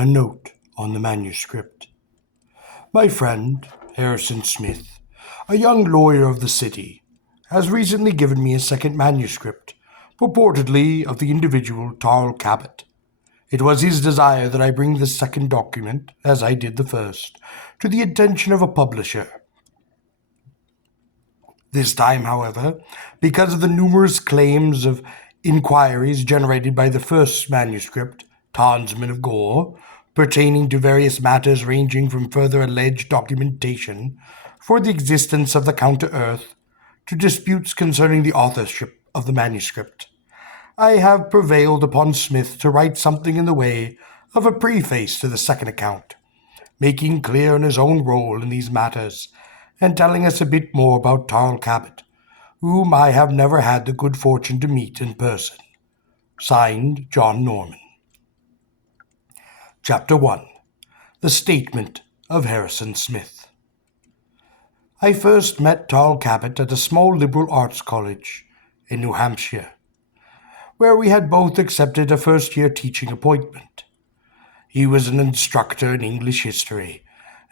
A note on the manuscript. My friend, Harrison Smith, a young lawyer of the city, has recently given me a second manuscript, purportedly of the individual Tarl Cabot. It was his desire that I bring this second document, as I did the first, to the attention of a publisher. This time, however, because of the numerous claims of inquiries generated by the first manuscript, Outlaw of Gor, pertaining to various matters ranging from further alleged documentation for the existence of the Counter-Earth to disputes concerning the authorship of the manuscript, I have prevailed upon Smith to write something in the way of a preface to the second account, making clear in his own role in these matters and telling us a bit more about Tarl Cabot, whom I have never had the good fortune to meet in person. Signed, John Normon. Chapter 1. The Statement of Harrison Smith. I first met Tarl Cabot at a small liberal arts college in New Hampshire, where we had both accepted a first-year teaching appointment. He was an instructor in English history,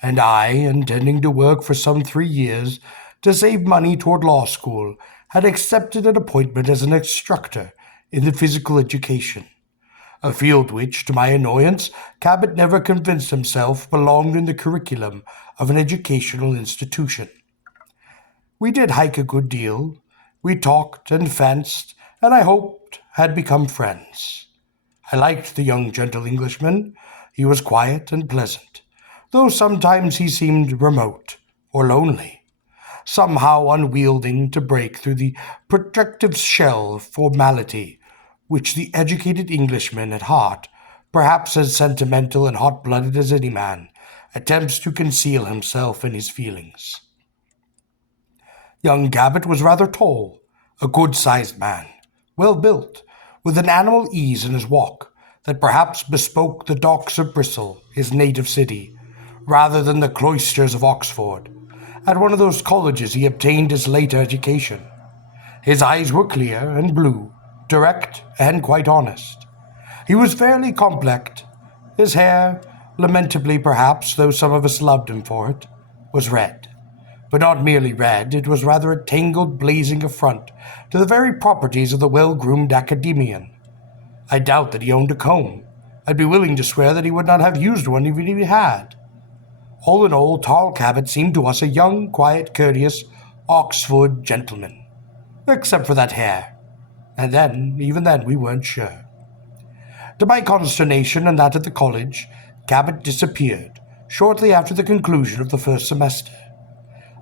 and I, intending to work for some 3 years to save money toward law school, had accepted an appointment as an instructor in the physical education, a field which, to my annoyance, Cabot never convinced himself belonged in the curriculum of an educational institution. We did hike a good deal, we talked and fenced, and I hoped had become friends. I liked the young gentle Englishman. He was quiet and pleasant, though sometimes he seemed remote or lonely, somehow unwielding to break through the protective shell of formality which the educated Englishman at heart, perhaps as sentimental and hot-blooded as any man, attempts to conceal himself and his feelings. Young Cabot was rather tall, a good-sized man, well-built, with an animal ease in his walk that perhaps bespoke the docks of Bristol, his native city, rather than the cloisters of Oxford. At one of those colleges he obtained his later education. His eyes were clear and blue, direct and quite honest. He was fairly complex. His hair, lamentably perhaps, though some of us loved him for it, was red. But not merely red, it was rather a tangled, blazing affront to the very properties of the well-groomed academician. I doubt that he owned a comb. I'd be willing to swear that he would not have used one even if he had. All in all, Tarl Cabot seemed to us a young, quiet, courteous Oxford gentleman, except for that hair. And then, even then, we weren't sure. To my consternation and that of the college, Cabot disappeared shortly after the conclusion of the first semester.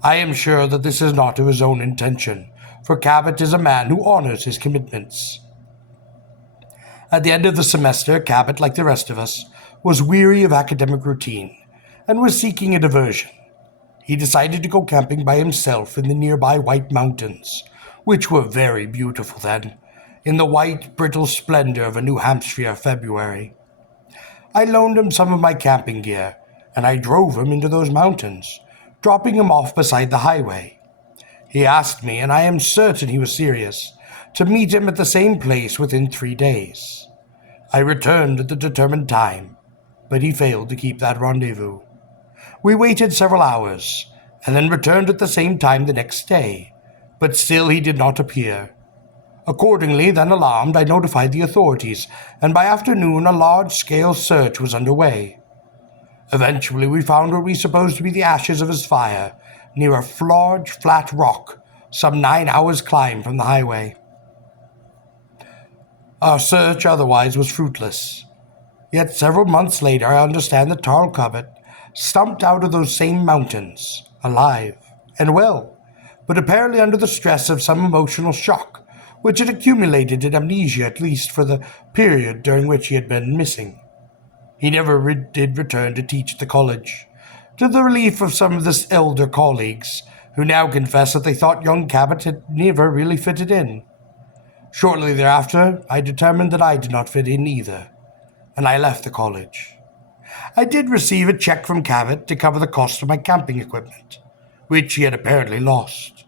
I am sure that this is not of his own intention, for Cabot is a man who honors his commitments. At the end of the semester, Cabot, like the rest of us, was weary of academic routine and was seeking a diversion. He decided to go camping by himself in the nearby White Mountains, which were very beautiful then, in the white, brittle splendor of a New Hampshire February. I loaned him some of my camping gear, and I drove him into those mountains, dropping him off beside the highway. He asked me, and I am certain he was serious, to meet him at the same place within 3 days. I returned at the determined time, but he failed to keep that rendezvous. We waited several hours, and then returned at the same time the next day, but still he did not appear. Accordingly, then alarmed, I notified the authorities, and by afternoon a large-scale search was underway. Eventually we found what we supposed to be the ashes of his fire, near a large, flat rock, some 9 hours' climb from the highway. Our search otherwise was fruitless. Yet several months later I understand that Tarl Cabot stumped out of those same mountains, alive and well, but apparently under the stress of some emotional shock, which had accumulated in amnesia at least for the period during which he had been missing. He never did return to teach at the college, to the relief of some of his elder colleagues, who now confess that they thought young Cabot had never really fitted in. Shortly thereafter, I determined that I did not fit in either, and I left the college. I did receive a check from Cabot to cover the cost of my camping equipment, which he had apparently lost.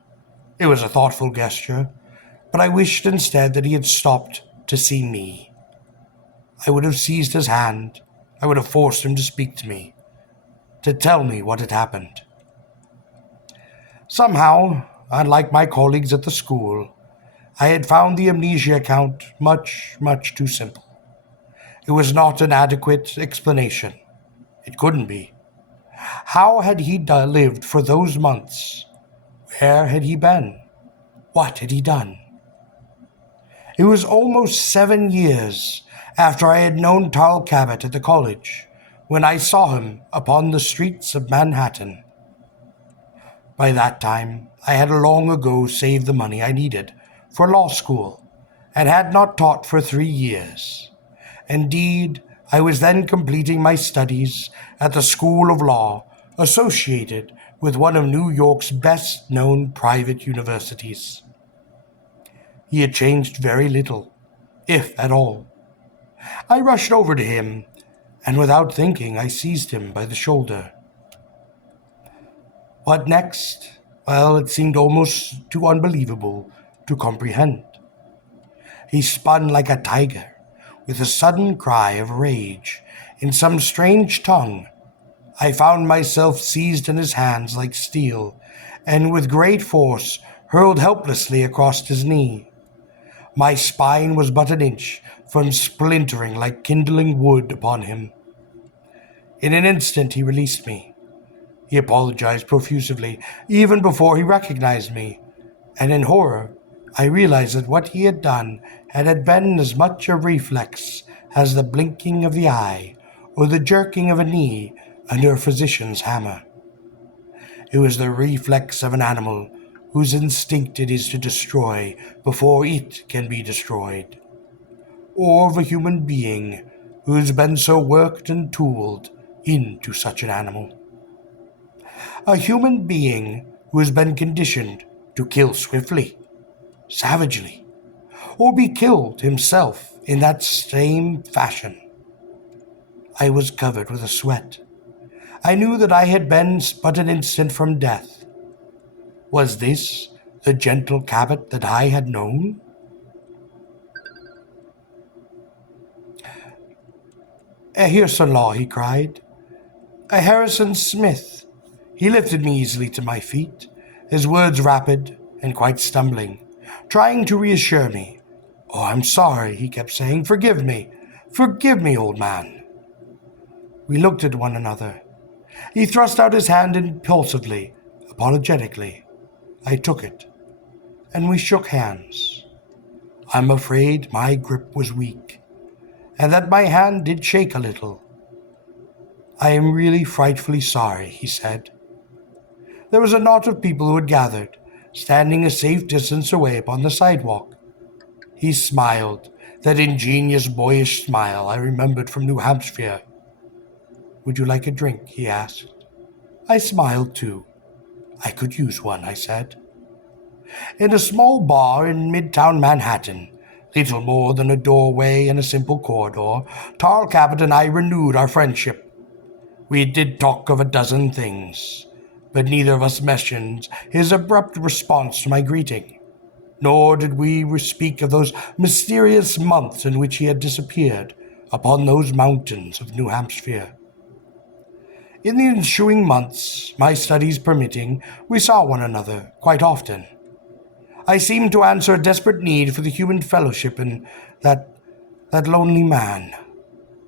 It was a thoughtful gesture, but I wished instead that he had stopped to see me. I would have seized his hand I would have forced him to speak to me, to tell me what had happened. Somehow, unlike my colleagues at the school, I had found the amnesia account much, much too simple. It was not an adequate explanation. It couldn't be. How had he lived for those months? Where had he been? What had he done? It was almost 7 years after I had known Tarl Cabot at the college when I saw him upon the streets of Manhattan. By that time, I had long ago saved the money I needed for law school and had not taught for 3 years. Indeed, I was then completing my studies at the School of Law associated with one of New York's best-known private universities. He had changed very little, if at all. I rushed over to him, and without thinking, I seized him by the shoulder. What next? Well, it seemed almost too unbelievable to comprehend. He spun like a tiger, with a sudden cry of rage. In some strange tongue, I found myself seized in his hands like steel, and with great force hurled helplessly across his knee. My spine was but an inch from splintering like kindling wood upon him. In an instant he released me. He apologized profusely, even before he recognized me, and in horror I realized that what he had done had been as much a reflex as the blinking of the eye or the jerking of a knee under a physician's hammer. It was the reflex of an animal whose instinct it is to destroy before it can be destroyed, or of a human being who has been so worked and tooled into such an animal. A human being who has been conditioned to kill swiftly, savagely, or be killed himself in that same fashion. I was covered with a sweat. I knew that I had been but an instant from death. Was this the gentle Cabot that I had known? "Here's Sir Law," he cried. "Harrison Smith." He lifted me easily to my feet, his words rapid and quite stumbling, trying to reassure me. "Oh, I'm sorry," he kept saying. "Forgive me. Forgive me, old man." We looked at one another. He thrust out his hand impulsively, apologetically. I took it, and we shook hands. I'm afraid my grip was weak, and that my hand did shake a little. "I am really frightfully sorry," he said. There was a knot of people who had gathered, standing a safe distance away upon the sidewalk. He smiled, that ingenious boyish smile I remembered from New Hampshire. "Would you like a drink?" he asked. I smiled too. "I could use one," I said. In a small bar in Midtown Manhattan, little more than a doorway and a simple corridor, Tarl Cabot and I renewed our friendship. We did talk of a dozen things, but neither of us mentioned his abrupt response to my greeting, nor did we speak of those mysterious months in which he had disappeared upon those mountains of New Hampshire. In the ensuing months, my studies permitting, we saw one another quite often. I seemed to answer a desperate need for the human fellowship in that lonely man,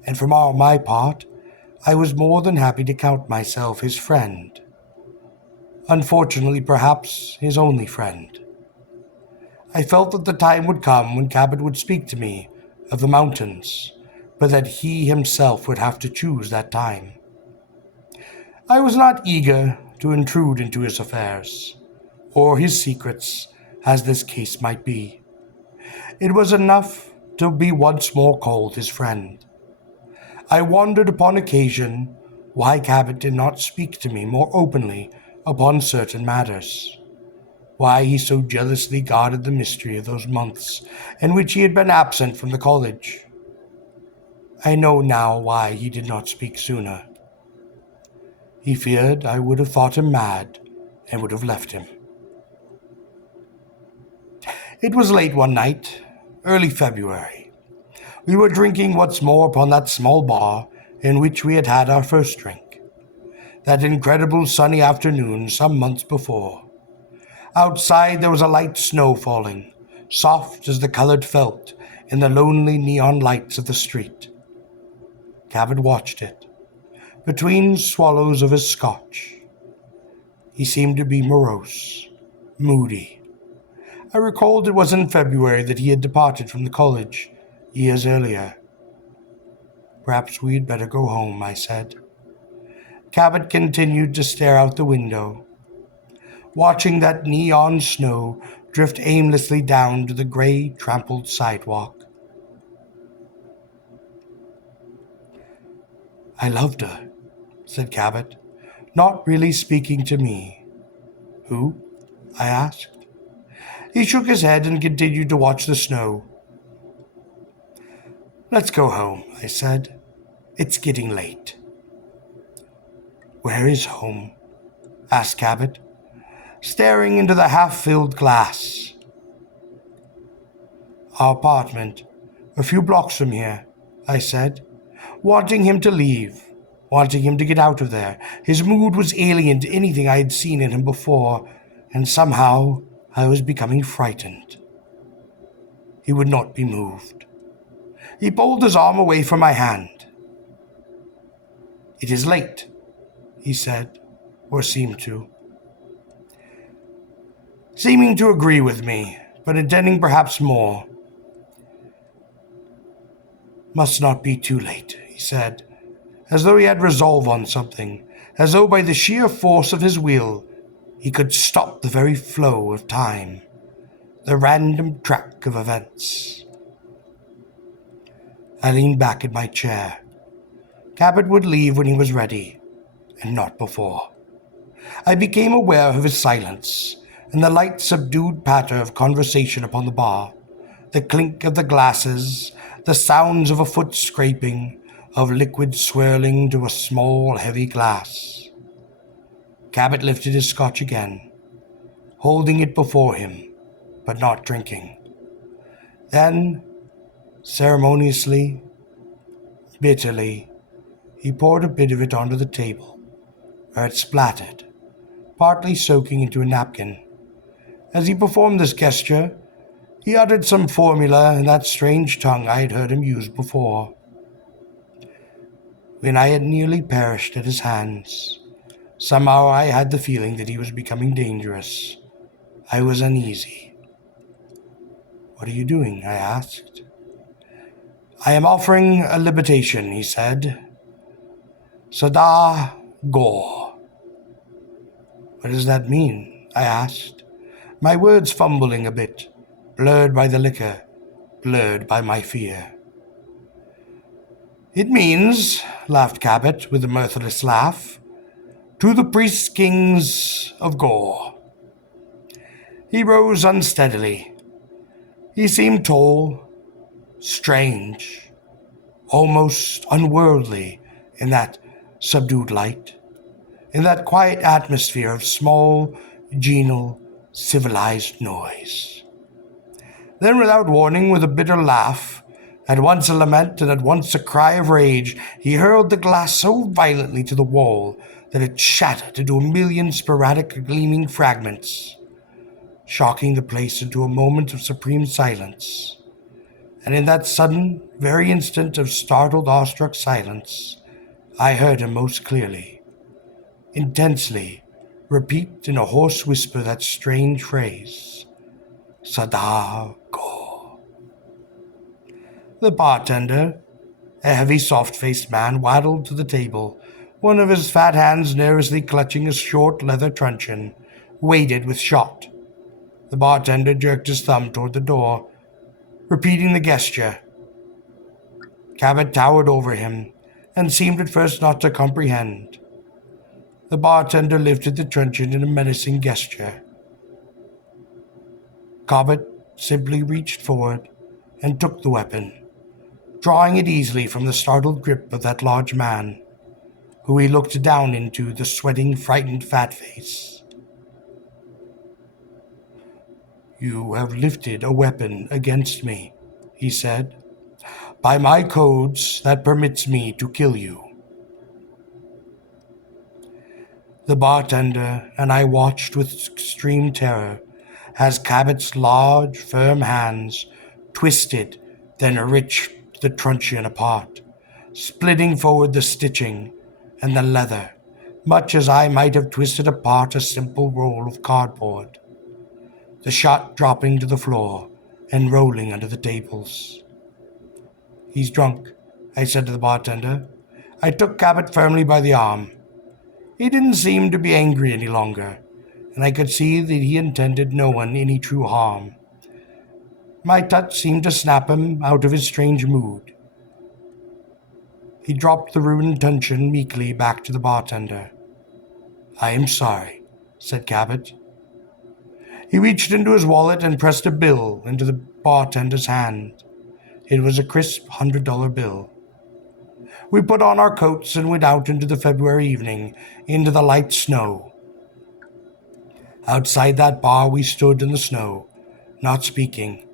and for my part, I was more than happy to count myself his friend. Unfortunately, perhaps his only friend. I felt that the time would come when Cabot would speak to me of the mountains, but that he himself would have to choose that time. I was not eager to intrude into his affairs, or his secrets, as this case might be. It was enough to be once more called his friend. I wondered upon occasion why Cabot did not speak to me more openly upon certain matters, why he so jealously guarded the mystery of those months in which he had been absent from the college. I know now why he did not speak sooner. He feared I would have thought him mad and would have left him. It was late one night, early February. We were drinking once more upon that small bar in which we had had our first drink, that incredible sunny afternoon some months before. Outside there was a light snow falling, soft as the colored felt in the lonely neon lights of the street. Cabot watched it, between swallows of his scotch. He seemed to be morose, moody. I recalled it was in February that he had departed from the college, years earlier. "Perhaps we'd better go home," I said. Cabot continued to stare out the window, watching that neon snow drift aimlessly down to the gray, trampled sidewalk. "I loved her," said Cabot, not really speaking to me. "Who?" I asked. He shook his head and continued to watch the snow. "Let's go home," I said. "It's getting late." "Where is home?" asked Cabot, staring into the half-filled glass. "Our apartment, a few blocks from here," I said, wanting him to leave, wanting him to get out of there. His mood was alien to anything I had seen in him before, and somehow I was becoming frightened. He would not be moved. He pulled his arm away from my hand. "It is late," he said, or seemed to. Seeming to agree with me, but intending perhaps more. "Must not be too late," he said, as though he had resolve on something, as though by the sheer force of his will he could stop the very flow of time, the random track of events. I leaned back in my chair. Cabot would leave when he was ready, and not before. I became aware of his silence, and the light subdued patter of conversation upon the bar, the clink of the glasses, the sounds of a foot scraping, of liquid swirling to a small, heavy glass. Cabot lifted his scotch again, holding it before him, but not drinking. Then, ceremoniously, bitterly, he poured a bit of it onto the table, where it splattered, partly soaking into a napkin. As he performed this gesture, he uttered some formula in that strange tongue I had heard him use before. When I had nearly perished at his hands, somehow I had the feeling that he was becoming dangerous. I was uneasy. "What are you doing?" I asked. "I am offering a libatation," he said. "Outlaw of Gor." "What does that mean?" I asked, my words fumbling a bit, blurred by the liquor, blurred by my fear. "It means," laughed Cabot with a mirthless laugh, "to the priest kings of Gor." He rose unsteadily. He seemed tall, strange, almost unworldly in that subdued light, in that quiet atmosphere of small, genial, civilized noise. Then, without warning, with a bitter laugh, at once a lament and at once a cry of rage, he hurled the glass so violently to the wall that it shattered into a million sporadic gleaming fragments, shocking the place into a moment of supreme silence. And in that sudden, very instant of startled, awestruck silence, I heard him most clearly, intensely, repeat in a hoarse whisper that strange phrase, "Outlaw of Gor." The bartender, a heavy, soft-faced man, waddled to the table, one of his fat hands nervously clutching a short leather truncheon, weighted with shot. The bartender jerked his thumb toward the door, repeating the gesture. Cabot towered over him, and seemed at first not to comprehend. The bartender lifted the truncheon in a menacing gesture. Cabot simply reached forward and took the weapon, drawing it easily from the startled grip of that large man, who he looked down into the sweating, frightened fat face. "You have lifted a weapon against me," he said. "By my codes, that permits me to kill you. The bartender and I watched with extreme terror as Cabot's large, firm hands twisted, then ripped the truncheon apart, splitting forward the stitching and the leather, much as I might have twisted apart a simple roll of cardboard. The shot dropping to the floor and rolling under the tables. "He's drunk," I said to the bartender. I took Cabot firmly by the arm. He didn't seem to be angry any longer, and I could see that he intended no one any true harm. My touch seemed to snap him out of his strange mood. He dropped the ruined truncheon meekly back to the bartender. "I am sorry," said Cabot. He reached into his wallet and pressed a bill into the bartender's hand. It was a crisp $100 bill. We put on our coats and went out into the February evening, into the light snow. Outside that bar we stood in the snow, not speaking.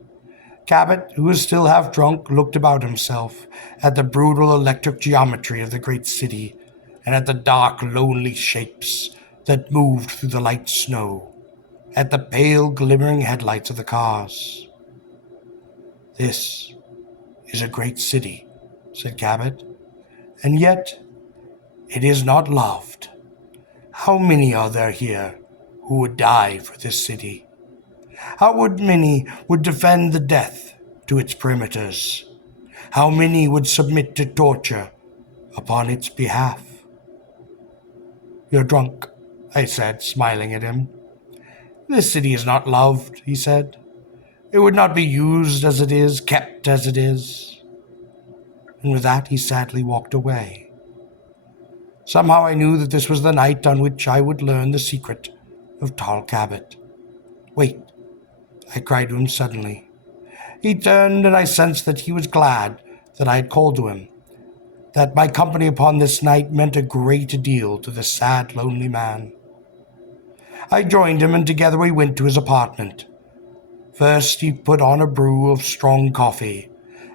Cabot, who was still half drunk, looked about himself, at the brutal electric geometry of the great city, and at the dark, lonely shapes that moved through the light snow, at the pale, glimmering headlights of the cars. "This is a great city," said Cabot, "and yet it is not loved. How many are there here who would die for this city? How many would defend the death to its perimeters? How many would submit to torture upon its behalf?" "You're drunk," I said, smiling at him. "This city is not loved," he said. "It would not be used as it is, kept as it is." And with that he sadly walked away. Somehow I knew that this was the night on which I would learn the secret of Tall Cabot. "Wait," I cried to him suddenly. He turned, and I sensed that he was glad that I had called to him, that my company upon this night meant a great deal to this sad, lonely man. I joined him, and together we went to his apartment. First he put on a brew of strong coffee,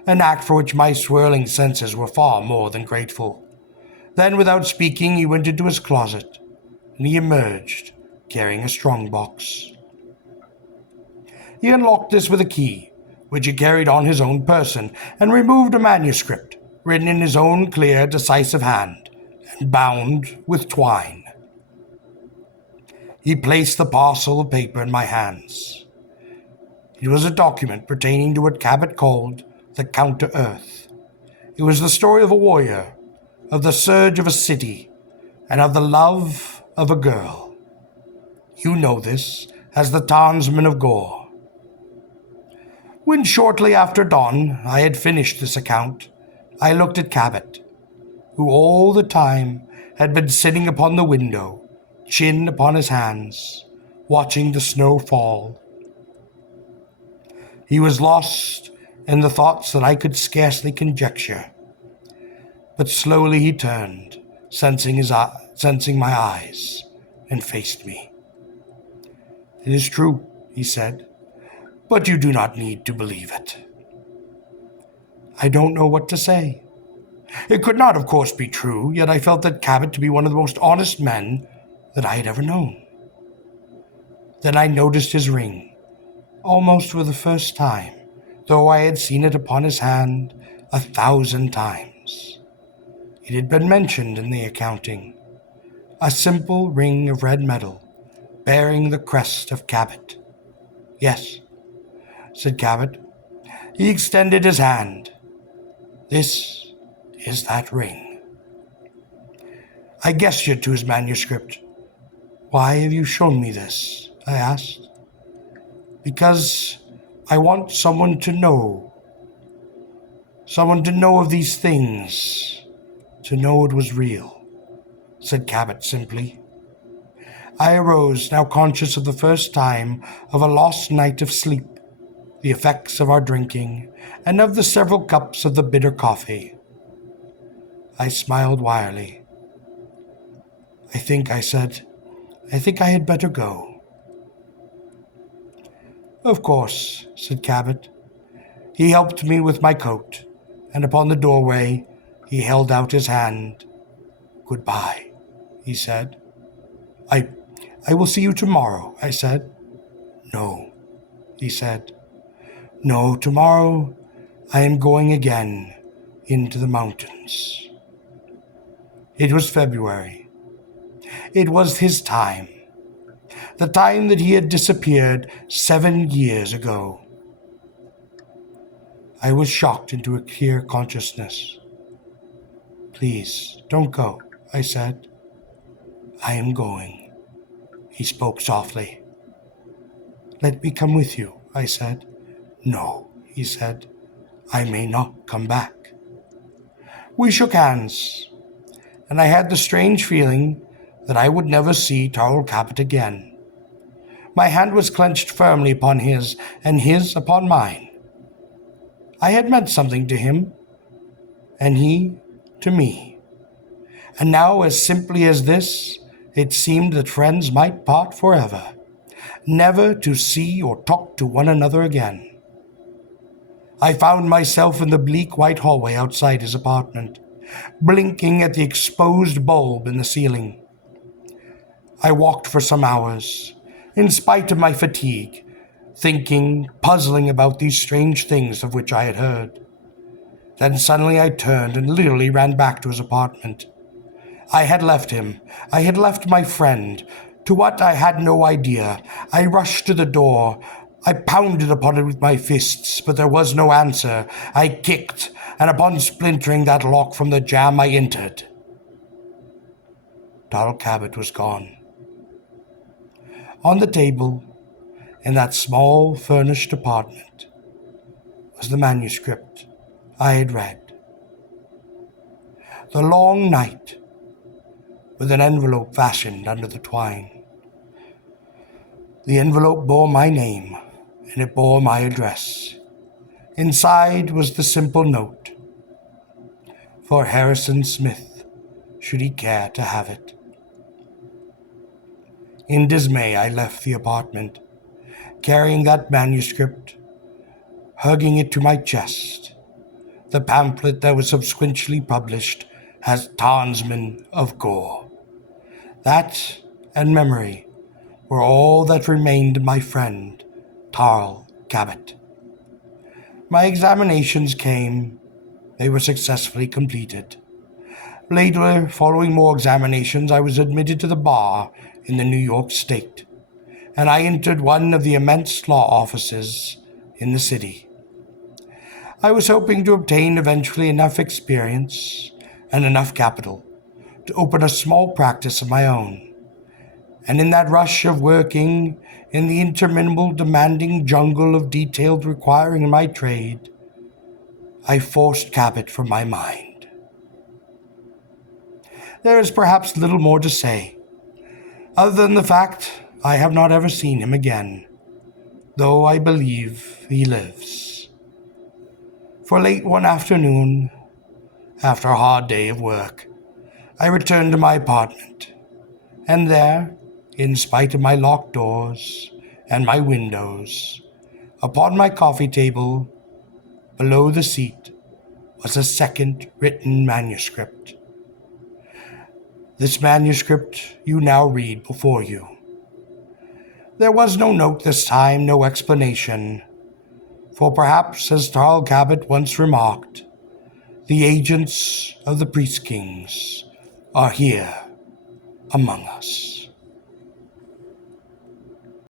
an act for which my swirling senses were far more than grateful. Then, without speaking, he went into his closet, and he emerged, carrying a strong box. He unlocked this with a key, which he carried on his own person, and removed a manuscript, written in his own clear, decisive hand, and bound with twine. He placed the parcel of paper in my hands. It was a document pertaining to what Cabot called the counter-earth. It was the story of a warrior, of the surge of a city, and of the love of a girl. You know this as the Townsman of Gor. When shortly after dawn I had finished this account, I looked at Cabot, who all the time had been sitting upon the window, chin upon his hands, watching the snow fall. He was lost in the thoughts that I could scarcely conjecture. But slowly he turned, sensing my eyes, and faced me. "It is true," he said, "but you do not need to believe it." I don't know what to say. It could not, of course, be true, yet I felt that Cabot to be one of the most honest men that I had ever known. Then I noticed his ring, almost for the first time, though I had seen it upon his hand 1,000 times. It had been mentioned in the accounting. A simple ring of red metal, bearing the crest of Cabot. "Yes," said Cabot. He extended his hand. "This is that ring." I gestured to his manuscript. "Why have you shown me this?" I asked. "Because I want someone to know of these things, to know it was real," said Cabot simply. I arose, now conscious of the first time of a lost night of sleep, the effects of our drinking, and of the several cups of the bitter coffee. I smiled wryly. I said, I think I had better go." "Of course," said Cabot. He helped me with my coat, and upon the doorway he held out his hand. "Goodbye," he said. I, I will see you tomorrow, I said. No, he said. No, tomorrow I am going again into the mountains. It was February. It was his time. The time that he had disappeared 7 years ago. I was shocked into a clear consciousness. Please, don't go, I said. I am going. He spoke softly. Let me come with you, I said. No, he said. I may not come back. We shook hands, and I had the strange feeling that I would never see Tarl Cabot again. My hand was clenched firmly upon his, and his upon mine. I had meant something to him, and he to me. And now, as simply as this, it seemed that friends might part forever, never to see or talk to one another again. I found myself in the bleak white hallway outside his apartment, blinking at the exposed bulb in the ceiling. I walked for some hours, in spite of my fatigue, thinking, puzzling about these strange things of which I had heard. Then suddenly I turned and literally ran back to his apartment. I had left him. I had left my friend. To what I had no idea. I rushed to the door. I pounded upon it with my fists, but there was no answer. I kicked, and upon splintering that lock from the jamb, I entered. Tarl Cabot was gone. On the table, in that small furnished apartment, was the manuscript I had read. The Long Night, with an envelope fastened under the twine. The envelope bore my name, and it bore my address. Inside was the simple note, for Harrison Smith, should he care to have it. In dismay, I left the apartment, carrying that manuscript, hugging it to my chest, the pamphlet that was subsequently published as Townsmen of Gor. That and memory were all that remained of my friend, Tarl Cabot. My examinations came. They were successfully completed. Later, following more examinations, I was admitted to the bar in the New York State, and I entered one of the immense law offices in the city. I was hoping to obtain eventually enough experience and enough capital to open a small practice of my own. And in that rush of working in the interminable demanding jungle of detailed requiring my trade, I forced Cabot from my mind. There is perhaps little more to say, other than the fact I have not ever seen him again, though I believe he lives. For late one afternoon, after a hard day of work, I returned to my apartment, and there, in spite of my locked doors and my windows, upon my coffee table, below the seat, was a second written manuscript. This manuscript you now read before you. There was no note this time, no explanation, for perhaps, as Tarl Cabot once remarked, the agents of the Priest Kings are here among us.